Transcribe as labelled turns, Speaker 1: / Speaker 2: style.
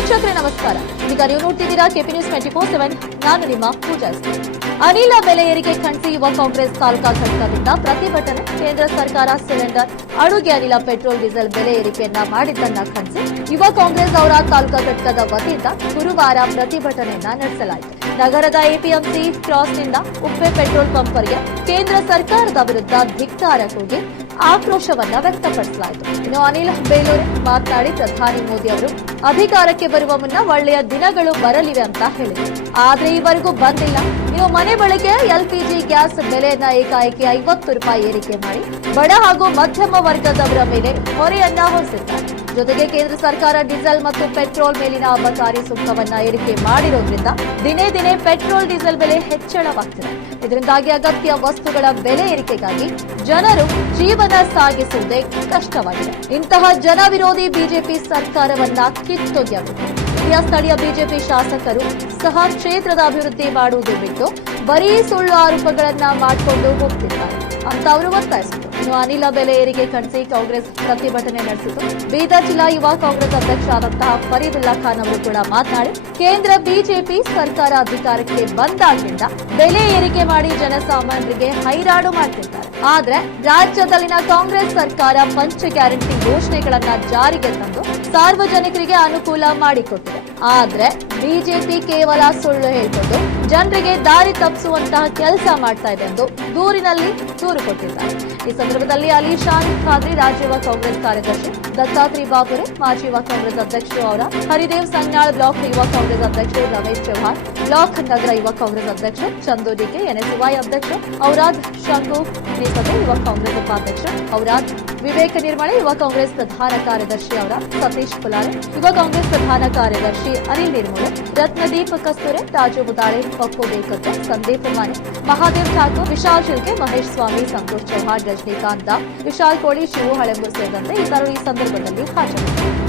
Speaker 1: ವೀಕ್ಷಕರೇ, ನಮಸ್ಕಾರ. ಈಗ ನೀವು ನೋಡ್ತಿದ್ದೀರಾ KP news twenty four seven. ನಾನು ನಿಮ್ಮ ಪೂಜಾ. ಅನಿಲ ಬೆಲೆ ಏರಿಕೆ ಖಂಡಿಸಿ ಯುವ ಕಾಂಗ್ರೆಸ್ ತಾಲೂಕಾ ಘಟಕದಿಂದ ಪ್ರತಿಭಟನೆ. ಕೇಂದ್ರ ಸರ್ಕಾರ ಸಿಲಿಂಡರ್, ಅಡುಗೆ ಅನಿಲ, ಪೆಟ್ರೋಲ್, ಡೀಸೆಲ್ ಬೆಲೆ ಏರಿಕೆಯನ್ನ ಮಾಡಿದ್ದನ್ನ ಖಂಡಿಸಿ ಯುವ ಕಾಂಗ್ರೆಸ್ ಅವರ ತಾಲೂಕಾ ಘಟಕದ ವತಿಯಿಂದ ಗುರುವಾರ ಪ್ರತಿಭಟನೆಯನ್ನ ನಡೆಸಲಾಯಿತು. ನಗರದ ಎಪಿಎಂಸಿ ಕ್ರಾಸ್ನಿಂದ ಉಪ್ಪೆ ಪೆಟ್ರೋಲ್ ಪಂಪ್ವರೆಗೆ ಕೇಂದ್ರ ಸರ್ಕಾರದ ವಿರುದ್ಧ ಧಿಕ್ಕಾರ ಕೂಗಿ ಆಕ್ರೋಶವನ್ನ ವ್ಯಕ್ತಪಡಿಸಲಾಯಿತು. ಇನ್ನು ಅನಿಲ್ ಬೇಲೂರ್ ಮಾತನಾಡಿ ಪ್ರಧಾನಿ ಮೋದಿ ಅವರು, ಅಧಿಕಾರಕ್ಕೆ ಬರುವ ಮುನ್ನ ಒಳ್ಳೆಯ ದಿನಗಳು ಬರಲಿವೆ ಅಂತ ಹೇಳಿದರು. ಆದ್ರೆ ಈವರೆಗೂ ಬಂದಿಲ್ಲ. ಇನ್ನು ಮನೆ ಬಳಿಗೆ ಎಲ್ಪಿಜಿ ಗ್ಯಾಸ್ ಬೆಲೆಯನ್ನ ಏಕಾಏಕಿ ಐವತ್ತು ರೂಪಾಯಿ ಏರಿಕೆ ಮಾಡಿ ಬಡ ಹಾಗೂ ಮಧ್ಯಮ ವರ್ಗದವರ ಮೇಲೆ ಹೊರೆಯನ್ನ ಹೊರಿಸಿದ್ದಾರೆ. ಜೊತೆಗೆ ಕೇಂದ್ರ ಸರ್ಕಾರ ಡೀಸೆಲ್ ಮತ್ತು ಪೆಟ್ರೋಲ್ ಮೇಲಿನ ಅಬಕಾರಿ ಸುಂಕವನ್ನ ಏರಿಕೆ ಮಾಡಿರೋದ್ರಿಂದ ದಿನೇ ದಿನೇ ಪೆಟ್ರೋಲ್, ಡೀಸೆಲ್ ಬೆಲೆ ಹೆಚ್ಚಳವಾಗ್ತಿದೆ. ಇದರಿಂದಾಗಿ ಅಗತ್ಯ ವಸ್ತುಗಳ ಬೆಲೆ ಏರಿಕೆಗಾಗಿ ಜನರು ಜೀವನ ಸಾಗಿಸುವುದೇ ಕಷ್ಟವಾಗಿದೆ. ಇಂತಹ ಜನ ವಿರೋಧಿ ಬಿಜೆಪಿ ಸರ್ಕಾರವನ್ನ ಕಿತ್ತೊಗೆಯಬೇಕು. ಇಲ್ಲಿಯ ಸ್ಥಳೀಯ ಬಿಜೆಪಿ ಶಾಸಕರು ಸಹ ಕ್ಷೇತ್ರದ ಅಭಿವೃದ್ಧಿ ಮಾಡುವುದು ಬಿಟ್ಟು ಬರೀ ಸುಳ್ಳು ಆರೋಪಗಳನ್ನ ಮಾಡಿಕೊಂಡು ಹೋಗ್ತಿದ್ದಾರೆ. ಅಂತ ಅವರು ಒತ್ತಾಯಿಸಿದರು. ಇನ್ನು ಅನಿಲ ಬೆಲೆ ಏರಿಕೆ ಖಂಡಿಸಿ ಕಾಂಗ್ರೆಸ್ ಪ್ರತಿಭಟನೆ ನಡೆಸಿತು. ಬೀದರ್ ಜಿಲ್ಲಾ ಯುವ ಕಾಂಗ್ರೆಸ್ ಅಧ್ಯಕ್ಷ ಆದಂತಹ ಫರೀದುಲ್ಲಾ ಖಾನ್ ಅವರು ಕೂಡ ಮಾತನಾಡಿ, ಕೇಂದ್ರ ಬಿಜೆಪಿ ಸರ್ಕಾರ ಅಧಿಕಾರಕ್ಕೆ ಬಂದಾಗಿಂದ ಬೆಲೆ ಏರಿಕೆ ಮಾಡಿ ಜನಸಾಮಾನ್ಯರಿಗೆ ಹೈರಾಣು ಮಾಡ್ತಿದ್ದಾರೆ. ಆದ್ರೆ ರಾಜ್ಯದಲ್ಲಿನ ಕಾಂಗ್ರೆಸ್ ಸರ್ಕಾರ ಪಂಚ ಗ್ಯಾರಂಟಿ ಯೋಜನೆಗಳನ್ನ ಜಾರಿಗೆ ತಂದು ಸಾರ್ವಜನಿಕರಿಗೆ ಅನುಕೂಲ ಮಾಡಿಕೊಟ್ಟಿದೆ. ಆದ್ರೆ ಬಿಜೆಪಿ ಕೇವಲ ಸುಳ್ಳು ಹೇಳ್ಕೊಂಡು ಜನರಿಗೆ ದಾರಿ ತಪ್ಪಿಸುವಂತಹ ಕೆಲಸ ಮಾಡ್ತಾ ಇದೆ ಎಂದು ದೂರಿನಲ್ಲಿ ದೂರು ಕೊಟ್ಟಿದ್ದಾರೆ. ಈ ಸಂದರ್ಭದಲ್ಲಿ ಅಲಿ ಶಾನ್ ಖಾದ್ರಿ ರಾಜ್ಯ ಯುವ ಕಾಂಗ್ರೆಸ್ ಕಾರ್ಯದರ್ಶಿ ದತ್ತಾತ್ರಿ ಬಾಬುರೆ, ಮಾಜಿ ಯುವ ಕಾಂಗ್ರೆಸ್ ಅಧ್ಯಕ್ಷರು ಅವರ, ಹರಿದೇವ್ ಸಂಜ್ಞಾಳ್ ಬ್ಲಾಕ್ ಯುವ ಕಾಂಗ್ರೆಸ್ ಅಧ್ಯಕ್ಷರು ರಮೇಶ್ ಚೌಹಾಣ್, ಬ್ಲಾಕ್ ನಗರ ಯುವ ಕಾಂಗ್ರೆಸ್ ಅಧ್ಯಕ್ಷ ಚಂದು ಡಿಕೆ ಎನ್ಎಸ್ಯುಐ ಅಧ್ಯಕ್ಷ ಔರಾದ್ ಶಂಕು ಯುವ ಕಾಂಗ್ರೆಸ್ ಉಪಾಧ್ಯಕ್ಷ ಔರಾದ್ ವಿವೇಕ ನಿರ್ಮಳೆ, ಯುವ ಕಾಂಗ್ರೆಸ್ ಪ್ರಧಾನ ಕಾರ್ಯದರ್ಶಿ ಅವರ ಸತೀಶ್ ಪುಲಾರೆ ಯುವ ಕಾಂಗ್ರೆಸ್ ಪ್ರಧಾನ ಕಾರ್ಯದರ್ಶಿ ಅನಿಲ್ ನಿರ್ಮೂಲೆ ರತ್ನದೀಪ್ ಕಸ್ತೂರೆ ರಾಜು ಮುದಾಳೆ ಪಪ್ಪು ಬೇಕತ್ತೆ ಸಂದೀಪ್ ಮಾನೆ, ಮಹಾದೇವ್ ಠಾಕೂರ್, ವಿಶಾಲ್ ಶಿಲ್ಕೆ, ಮಹೇಶ್ ಸ್ವಾಮಿ, ಸಂತೋಷ್ ಚೌಹಾಣ್, ರಜನಿಕಾಂತ್, ವಿಶಾಲ್ ಕೋಳಿ, ಶಿವು ಹಳೆಂಬೂರ್ ಸೇರಿದಂತೆ ಇತರರು ಈ ಸಂದರ್ಭದಲ್ಲಿ ಹಾಜರಿದ್ದರು.